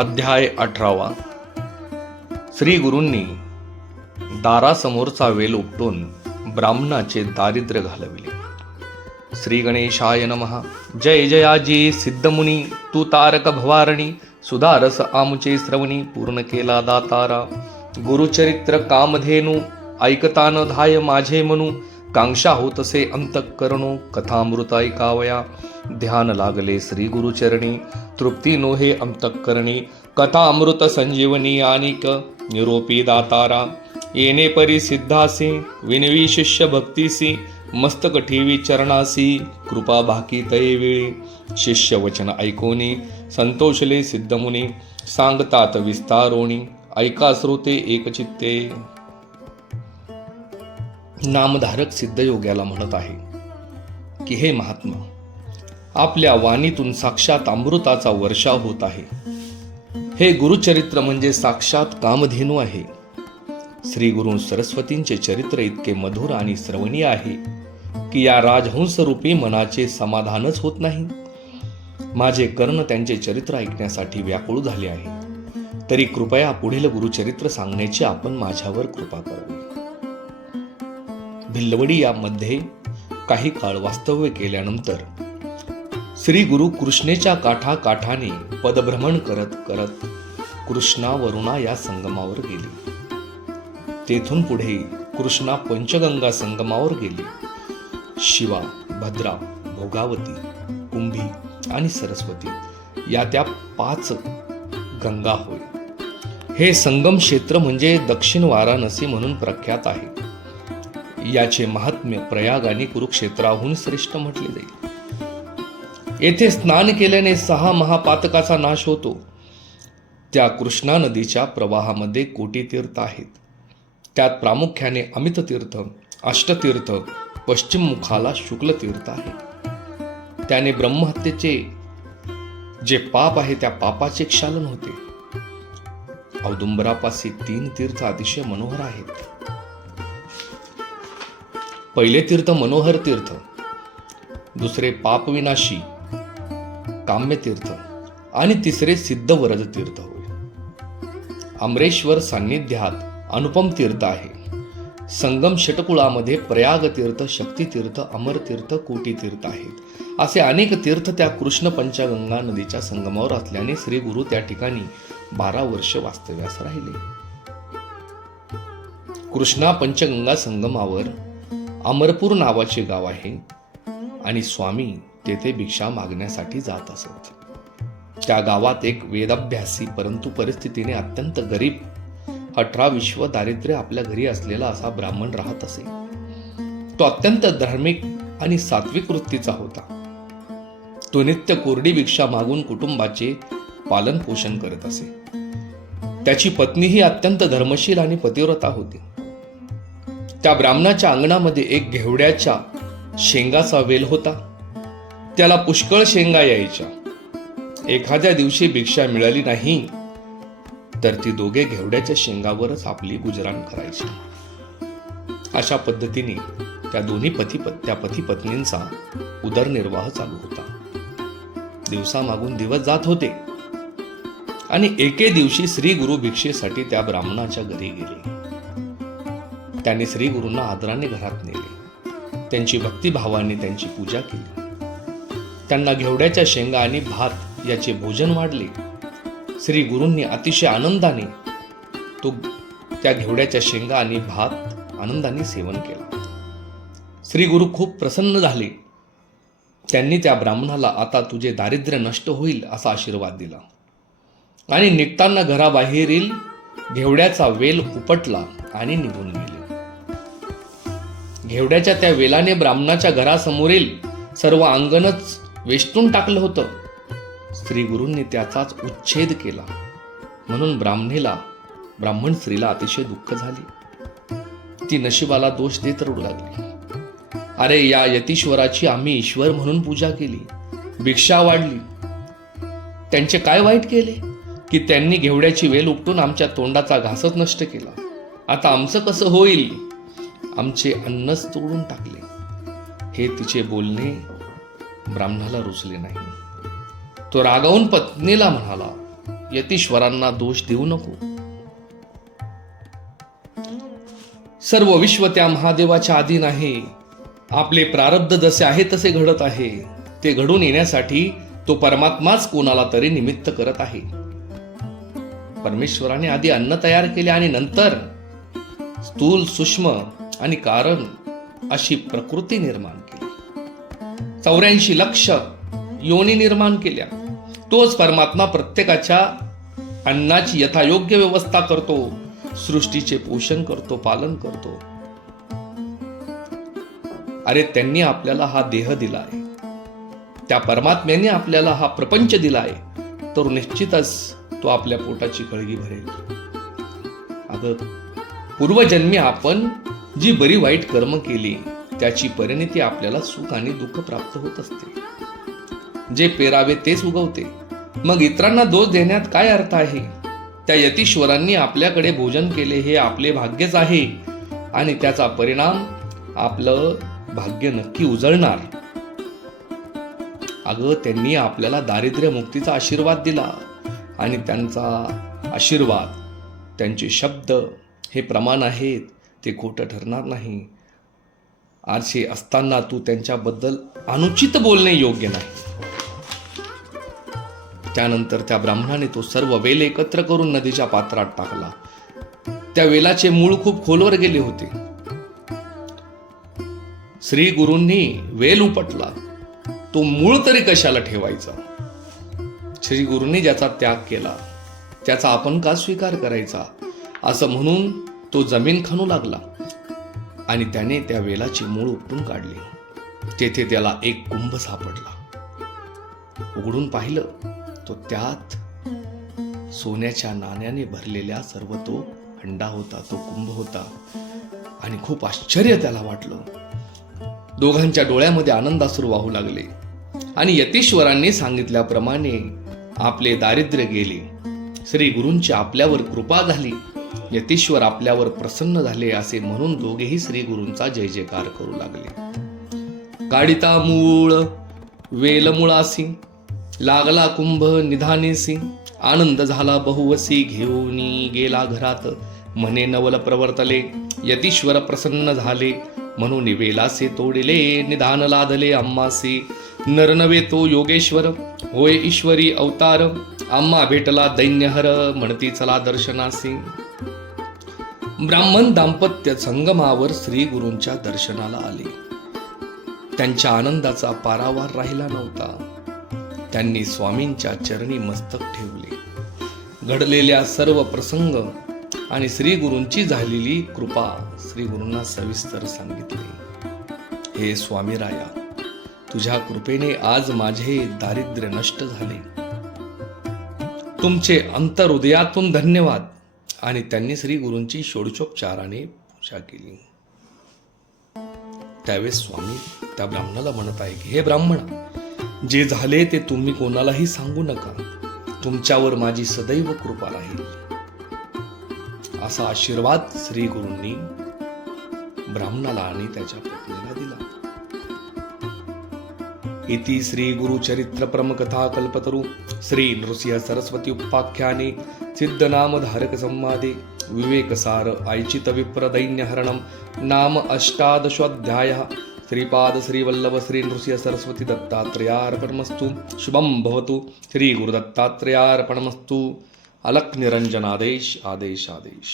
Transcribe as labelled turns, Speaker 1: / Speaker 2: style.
Speaker 1: अध्याय अठरावा. श्री गुरूंनी दारासमोरचा वेल उपटून ब्राह्मणाचे दारिद्र्य घालविले. श्री गणेशाय नमहा जय जयाजी सिद्धमुनी तू तारक भवारणी सुधारस आमुचे श्रवणी पूर्ण केला दातारा. गुरुचरित्र कामधेनू ऐकतान धाय माझे म्हणू कांक्षा होतसे अंतःकरणो कथामृत ऐकावया ध्यान लागले श्री गुरुचरणी। तृप्ती नोहे अंतःकरणी। कथा अमृत संजीवनी आनिक। निरोपी दातारा। येणे परी सिद्धासी। विनवी शिष्य भक्तीसी। मस्तक ठेवी चरणासी। कृपा भाकी तये वेळी। शिष्य वचन ऐकोनी। संतोषले सिद्धमुनी। सांगतात विस्तारोणी ऐका श्रोते एकचित्ते। नामधारक सिद्धयोग्याला म्हणत आहे की हे महात्मा आपल्या वाणीतून साक्षात अमृताचा वर्षाव होत आहे. हे गुरुचरित्र म्हणजे साक्षात कामधेनू आहे. श्री गुरु सरस्वतींचे चरित्र इतके मधुर आणि श्रवणीय आहे की या राजहंस रूपी मनाचे समाधानच होत नाही. माझे कर्ण त्यांचे चरित्र ऐकण्यासाठी व्याकुळ झाले आहे. तरी कृपया पुढील गुरुचरित्र सांगण्याची आपण माझ्यावर कृपा करावी. भिल्लवडी यामध्ये काही काळ वास्तव्य केल्यानंतर श्री गुरु कृष्णेच्या काठा काठाने पदभ्रमण करत करत कृष्णा वरुणा या संगमावर गेले. तेथून पुढे कृष्णा पंचगंगा संगमावर गेले. शिवा भद्रा भोगावती कुंभी आणि सरस्वती या त्या पाच गंगा होय. हे संगम क्षेत्र म्हणजे दक्षिण वाराणसी म्हणून प्रख्यात आहे. याचे महात्म्य प्रयाग आणि कुरुक्षेत्राहून श्रेष्ठ म्हटले जाईल. येथे स्नान केल्याने सहा महापातकाचा नाश होतो. त्या कृष्णा नदीच्या प्रवाहामध्ये कोटी तीर्थ आहेत. त्यात प्रामुख्याने अमित तीर्थ अष्टतीर्थ पश्चिम मुखाला शुक्ल तीर्थ आहे. त्याने ब्रह्महत्येचे जे पाप आहे त्या पापाचे क्षालन होते. औदुंबरापासी तीन तीर्थ अतिशय मनोहर आहेत. पहिले तीर्थ मनोहर तीर्थ दुसरे पापविनाशी काम्य तीर्थ आणि तिसरे सिद्धवरद तीर्थ होय. अमरेश्वर सान्निध्यात अनुपम तीर्थ आहे. संगम षटकुळामध्ये प्रयाग तीर्थ शक्ती तीर्थ अमर तीर्थ कोटी तीर्थ आहेत. असे अनेक तीर्थ त्या कृष्ण पंचगंगा नदीच्या संगमावर असल्याने श्री गुरु त्या ठिकाणी बारा वर्ष वास्तव्यास राहिले. कृष्णा पंचगंगा संगमावर अमरपूर नावाचे गाव आहे आणि स्वामी तेथे भिक्षा मागण्यासाठी जात असत. त्या गावात एक वेदाभ्यासी परंतु परिस्थितीने अत्यंत गरीब अठरा विश्व दारिद्र्य आपल्या घरी असलेला असा ब्राह्मण राहत असे. तो अत्यंत धार्मिक आणि सात्विक वृत्तीचा होता. तो नित्य कोरडी भिक्षा मागून कुटुंबाचे पालन पोषण करत असे. त्याची पत्नी ही अत्यंत धर्मशील आणि पतिव्रता होती. त्या ब्राह्मणाच्या अंगणामध्ये एक घेवड्याच्या शेंगाचा वेल होता. त्याला पुष्कळ शेंगा यायच्या. एखाद्या दिवशी भिक्षा मिळाली नाही तर ती दोघे घेवड्याच्या शेंगावरच आपली गुजराण करायची. अशा पद्धतीने त्या दोन्ही पती त्या पती पत्नींचा उदरनिर्वाह चालू होता. दिवसामागून दिवस जात होते आणि एके दिवशी श्री गुरु भिक्षेसाठी त्या ब्राह्मणाच्या घरी गेले. त्यांनी श्री गुरूंना आदराने घरात नेले. त्यांची भक्तिभावाने त्यांची पूजा केली. त्यांना घेवड्याच्या शेंगा आणि भात याचे भोजन वाढले. श्री गुरूंनी अतिशय आनंदाने तो त्या घेवड्याच्या शेंगा आणि भात आनंदाने सेवन केला. श्री गुरु खूप प्रसन्न झाले. त्यांनी त्या ब्राह्मणाला आता तुझे दारिद्र्य नष्ट होईल असा आशीर्वाद दिला. आणि निघताना घराबाहेरील घेवड्याचा वेल उपटला आणि निघून घेवड्याच्या त्या वेलाने ब्राह्मणाच्या घरासमोरील सर्व अंगणच वेष्टून टाकलं होतं. स्त्री गुरूंनी त्याचाच उच्छेद केला. म्हणून ब्राह्मणेला ब्राह्मण स्त्रीला अतिशय दुःख झाली. ती नशिबाला दोष देत रडू लागली. अरे या यतीश्वराची आम्ही ईश्वर म्हणून पूजा केली. भिक्षा वाढली. त्यांचे काय वाईट केले? की त्यांनी घेवड्याची वेल उपटून आमच्या तोंडाचा घासच नष्ट केला. आता आमचं कसं होईल? आमचे अन्नच तोडून टाकले. हे तिचे बोलणे ब्राह्मणाला रुचले नाही. तो रागावून पत्नीला म्हणाला यतीश्वरांना दोष देऊ नको. सर्व विश्व त्या महादेवाच्या अधीन आहे. आपले प्रारब्ध जसे आहे तसे घडत आहे. ते घडून येण्यासाठी तो परमात्माच कोणाला तरी निमित्त करत आहे. परमेश्वराने आधी अन्न तयार केले आणि नंतर स्थूल सूक्ष्म आणि कारण अशी प्रकृती निर्माण केली. चौऱ्याऐंशी लक्ष योनी निर्माण केल्या. तोच परमात्मा प्रत्येकाच्या अन्नाची यथायोग्य व्यवस्था करतो सृष्टीचे पोषण करतो पालन करतो. अरे त्यांनी आपल्याला हा देह दिला आहे. त्या परमात्म्याने आपल्याला हा प्रपंच दिला आहे. तर निश्चितच तो आपल्या पोटाची कळगी भरेल. अगं पूर्वजन्मी आपण जी बरी वाईट कर्म केली त्याची परिणिती आपल्याला सुख आणि दुःख प्राप्त होत असते. जे पेरावे तेच उगवते. मग इतरांना दोष देण्यात काय अर्थ आहे? त्या यतीश्वरांनी आपल्याकडे भोजन केले हे आपले भाग्यच आहे आणि त्याचा परिणाम आपलं भाग्य नक्की उजळणार. अगं त्यांनी आपल्याला दारिद्र्य मुक्तीचा आशीर्वाद दिला आणि त्यांचा आशीर्वाद त्यांचे शब्द हे प्रमाण आहेत. ते खोटं ठरणार नाही. आरसे असताना तू त्यांच्याबद्दल अनुचित बोलणे योग्य नाही. त्यानंतर त्या ब्राह्मणाने तो सर्व वेल एकत्र करून नदीच्या पात्रात टाकला. त्या वेलाचे मूळ खूप खोलवर गेले होते. श्री गुरूंनी वेल उपटला. तो मूळ तरी कशाला ठेवायचा? श्री गुरूंनी ज्याचा त्याग केला त्याचा आपण का स्वीकार करायचा? असं म्हणून तो जमीन खणू लागला आणि त्याने त्या वेलाची मूळ उपटून काढली. तेथे त्याला एक कुंभ सापडला. उघडून पाहिलं तो त्यात सोन्याच्या नाण्याने भरलेल्या सर्व तो हंडा होता तो कुंभ होता. आणि खूप आश्चर्य त्याला वाटलं. दोघांच्या डोळ्यामध्ये आनंदासूर वाहू लागले. आणि यतीश्वरांनी सांगितल्याप्रमाणे आपले दारिद्र्य गेले. श्री गुरूंची आपल्यावर कृपा झाली. यतीश्वर आपल्यावर प्रसन्न झाले असे म्हणून दोघेही श्री गुरूंचा जय जयकार करू लागले. काढिता मूळ वेलमुळासी लागला कुंभ निधानेसी आनंद झाला बहुवसी घेऊन गेला घरात म्हणे नवल प्रवर्तले यतीश्वर प्रसन्न झाले म्हणून वेलासे तोडिले निधान लादले अम्मासी नरनवे तो योगेश्वर होय ईश्वरी अवतार आम्हा भेटला दैन्यहर म्हणती चला दर्शनासी. ब्राह्मण दाम्पत्य संगमावर श्री गुरूंच्या दर्शनाला आले. त्यांच्या आनंदाचा पारावार राहिला नव्हता. त्यांनी स्वामींच्या चरणी मस्तक ठेवले. घडलेल्या सर्व प्रसंग आणि श्री गुरूंची झालेली कृपा श्री गुरूंना सविस्तर सांगितले. हे स्वामी राया तुझ्या कृपेने आज माझे दारिद्र्य नष्ट झाले. तुमचे अंतहृदयातून धन्यवाद. आणि त्यांनी श्री गुरूंची षोडशोपचाराने पूजा केली. त्यावेळेस स्वामी त्या ब्राह्मणाला म्हणत आहे की हे ब्राह्मण जे झाले ते तुम्ही कोणालाही सांगू नका. तुमच्यावर माझी सदैव कृपा राहील. असा आशीर्वाद श्री गुरूंनी ब्राह्मणाला आणि त्याच्या पत्नीला दिला. इति श्री गुरुचरित्र प्रमकथा कल्पतरु. श्री नृसिंह सरस्वती उपाख्याने सिद्धनाम धारक संवादे विवेकसार ऐचित विप्र दैन्यहरणम नाम अष्टादशोऽध्याय श्रीपाद श्रीवल्लभ श्री नृसिंह सरस्वती दत्तात्रेयार्पणमस्तु शुभम भवतु श्री गुरुदत्तात्रेयार्पणमस्तु अलक् निरंजनादेश आदेश आदेश